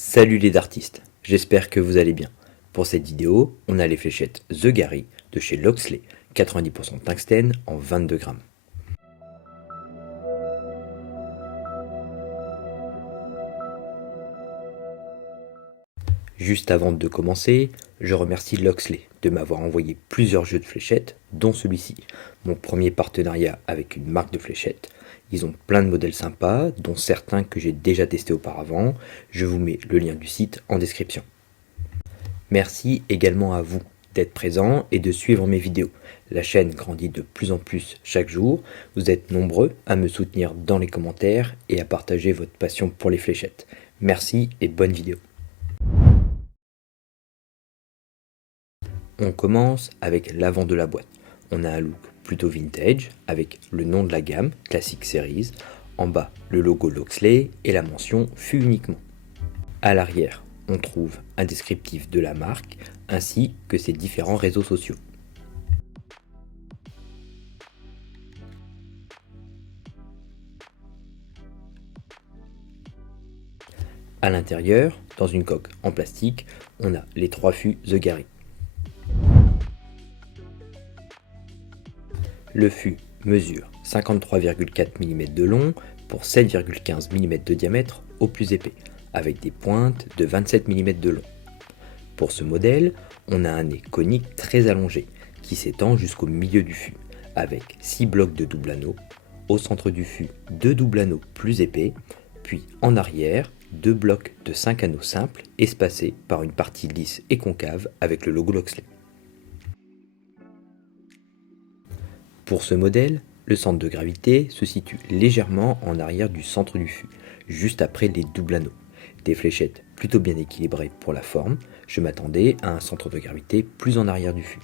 Salut les artistes, j'espère que vous allez bien. Pour cette vidéo, on a les fléchettes The Gary de chez Loxley, 90% tungstène en 22 grammes. Juste avant de commencer, je remercie Loxley de m'avoir envoyé plusieurs jeux de fléchettes, dont celui-ci, mon premier partenariat avec une marque de fléchettes. Ils ont plein de modèles sympas, dont certains que j'ai déjà testés auparavant. Je vous mets le lien du site en description. Merci également à vous d'être présents et de suivre mes vidéos. La chaîne grandit de plus en plus chaque jour. Vous êtes nombreux à me soutenir dans les commentaires et à partager votre passion pour les fléchettes. Merci et bonne vidéo. On commence avec l'avant de la boîte. On a un look plutôt vintage avec le nom de la gamme, Classic Series. En bas, le logo Loxley et la mention fut uniquement. À l'arrière, on trouve un descriptif de la marque ainsi que ses différents réseaux sociaux. À l'intérieur, dans une coque en plastique, on a les 3 fûts The Gary. Le fût mesure 53,4 mm de long pour 7,15 mm de diamètre au plus épais, avec des pointes de 27 mm de long. Pour ce modèle, on a un nez conique très allongé qui s'étend jusqu'au milieu du fût, avec 6 blocs de double anneau, au centre du fût 2 doubles anneaux plus épais, puis en arrière 2 blocs de 5 anneaux simples espacés par une partie lisse et concave avec le logo Loxley. Pour ce modèle, le centre de gravité se situe légèrement en arrière du centre du fût, juste après les doubles anneaux. Des fléchettes plutôt bien équilibrées pour la forme, je m'attendais à un centre de gravité plus en arrière du fût.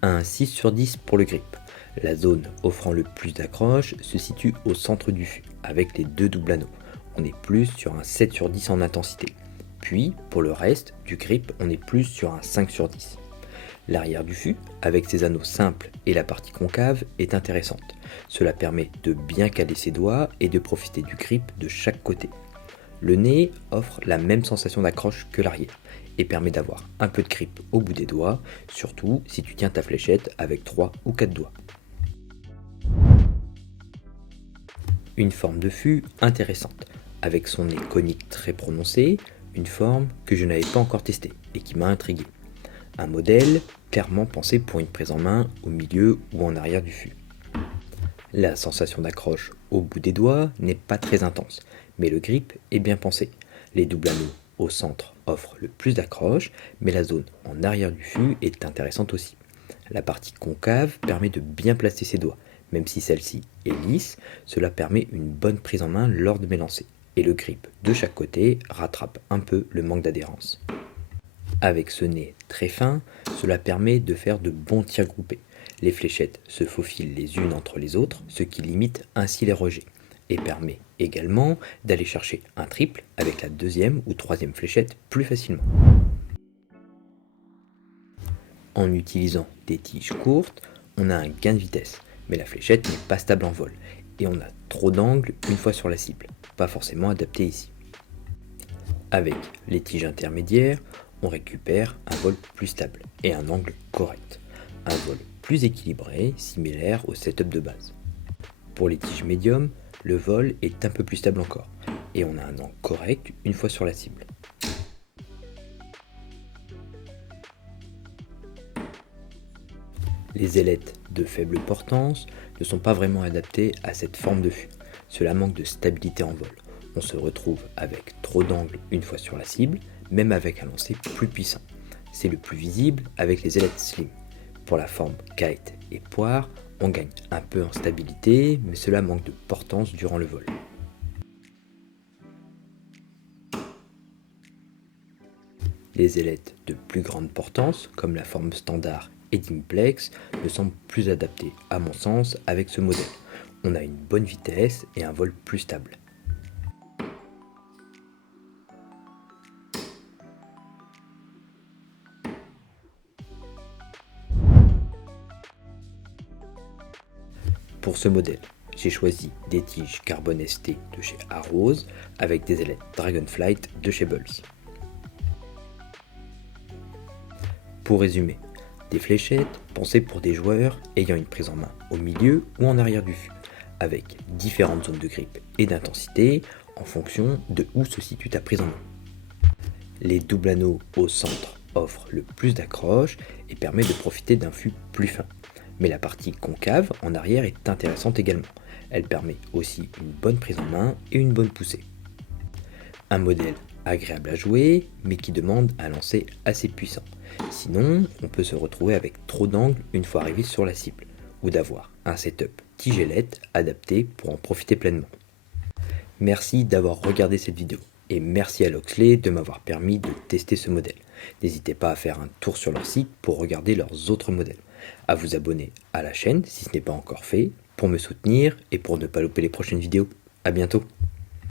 Un 6 sur 10 pour le grip. La zone offrant le plus d'accroche se situe au centre du fût, avec les 2 doubles anneaux. On est plus sur un 7 sur 10 en intensité. Puis, pour le reste du grip, on est plus sur un 5 sur 10. L'arrière du fût, avec ses anneaux simples et la partie concave, est intéressante. Cela permet de bien caler ses doigts et de profiter du grip de chaque côté. Le nez offre la même sensation d'accroche que l'arrière et permet d'avoir un peu de grip au bout des doigts, surtout si tu tiens ta fléchette avec 3 ou 4 doigts. Une forme de fût intéressante, avec son nez conique très prononcé, une forme que je n'avais pas encore testée et qui m'a intrigué. Un modèle clairement pensé pour une prise en main au milieu ou en arrière du fût. La sensation d'accroche au bout des doigts n'est pas très intense, mais le grip est bien pensé. Les doubles anneaux au centre offrent le plus d'accroche, mais la zone en arrière du fût est intéressante aussi. La partie concave permet de bien placer ses doigts, même si celle-ci est lisse, cela permet une bonne prise en main lors de mes lancers, et le grip de chaque côté rattrape un peu le manque d'adhérence. Avec ce nez très fin, cela permet de faire de bons tirs groupés. Les fléchettes se faufilent les unes entre les autres, ce qui limite ainsi les rejets, et permet également d'aller chercher un triple avec la deuxième ou troisième fléchette plus facilement. En utilisant des tiges courtes, on a un gain de vitesse, mais la fléchette n'est pas stable en vol, et on a trop d'angles une fois sur la cible, pas forcément adapté ici. Avec les tiges intermédiaires, on récupère un vol plus stable et un angle correct. Un vol plus équilibré, similaire au setup de base. Pour les tiges médium, le vol est un peu plus stable encore et on a un angle correct une fois sur la cible. Les ailettes de faible portance ne sont pas vraiment adaptées à cette forme de fût. Cela manque de stabilité en vol. On se retrouve avec trop d'angles une fois sur la cible, même avec un lancer plus puissant. C'est le plus visible avec les ailettes slim. Pour la forme kite et poire, on gagne un peu en stabilité, mais cela manque de portance durant le vol. Les ailettes de plus grande portance, comme la forme standard et Dimplex, ne semblent plus adaptées, à mon sens, avec ce modèle. On a une bonne vitesse et un vol plus stable. Pour ce modèle, j'ai choisi des tiges Carbon ST de chez Arrow's avec des ailettes Dragonflight de chez Bulls. Pour résumer, des fléchettes pensées pour des joueurs ayant une prise en main au milieu ou en arrière du fût, avec différentes zones de grip et d'intensité en fonction de où se situe ta prise en main. Les doubles anneaux au centre offrent le plus d'accroche et permettent de profiter d'un fût plus fin. Mais la partie concave en arrière est intéressante également. Elle permet aussi une bonne prise en main et une bonne poussée. Un modèle agréable à jouer, mais qui demande un lancer assez puissant. Sinon, on peut se retrouver avec trop d'angles une fois arrivé sur la cible, ou d'avoir un setup tigelette adapté pour en profiter pleinement. Merci d'avoir regardé cette vidéo, et merci à Loxley de m'avoir permis de tester ce modèle. N'hésitez pas à faire un tour sur leur site pour regarder leurs autres modèles, à vous abonner à la chaîne si ce n'est pas encore fait, pour me soutenir et pour ne pas louper les prochaines vidéos. A bientôt.